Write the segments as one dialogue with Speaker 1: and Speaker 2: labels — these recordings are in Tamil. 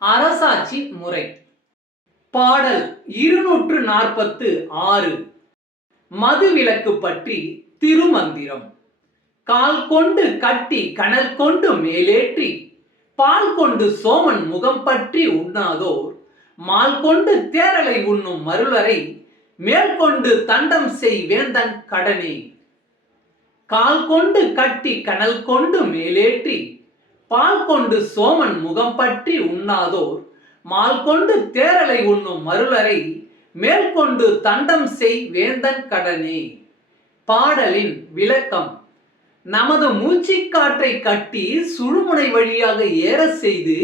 Speaker 1: அரசாட்சி முறை. பாடல் இருநூற்று நாற்பத்து ஆறு. மதுவிலக்கு பற்றி திருமந்திரம். கால் கொண்டு கட்டி கணல் கொண்டு மேலேற்றி பால் கொண்டு சோமன் முகம் பற்றி உண்ணாதோர். மால் கொண்டு தேரலை உண்ணும் மருளரை மேற்கொண்டு தண்டம் செய் வேந்தன் கடனே. கால் கொண்டு கட்டி கணல் கொண்டு மேலேற்றி பால் கொண்டு சோமன் முகம் பற்றி உண்ணாதோர். மால் கொண்டு தேரலை உண்ணும் மருளரை மேற்கொண்டு தண்டம் செய் வேந்தன் கடனே. பாடலின் விளக்கம் நமது மூச்சிக்காற்றை கட்டி சுழுமுனை வழியாக ஏற செய்து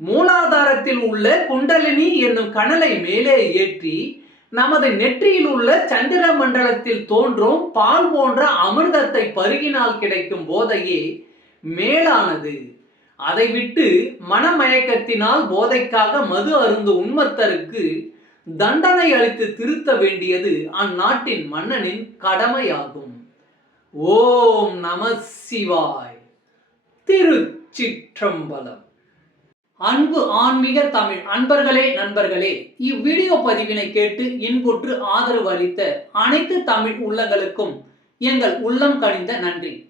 Speaker 1: மூலாதாரத்தில் உள்ள குண்டலினி என்னும் கனலை மேலே ஏற்றி நமது நெற்றியில் உள்ள சந்திர மண்டலத்தில் தோன்றும் பால் போன்ற அமிர்தத்தை பருகினால் கிடைக்கும் போதையே மேலானது. அதை விட்டு மனமயக்கத்தினால் போதைக்காக மது அருந்து உண்மத்தருக்கு தண்டனை அளித்து திருத்த வேண்டியது அந்நாட்டின் மன்னனின் கடமையாகும். ஓம் நம சிவாய். திருச்சிற்றம்பலம். அன்பு ஆன்மீக தமிழ் அன்பர்களே நண்பர்களே இவ்வீடியோ பதிவினை கேட்டு இன்புற்று ஆதரவு அளித்த அனைத்து தமிழ் உள்ளங்களுக்கும் எங்கள் உள்ளம் கழிந்த நன்றி.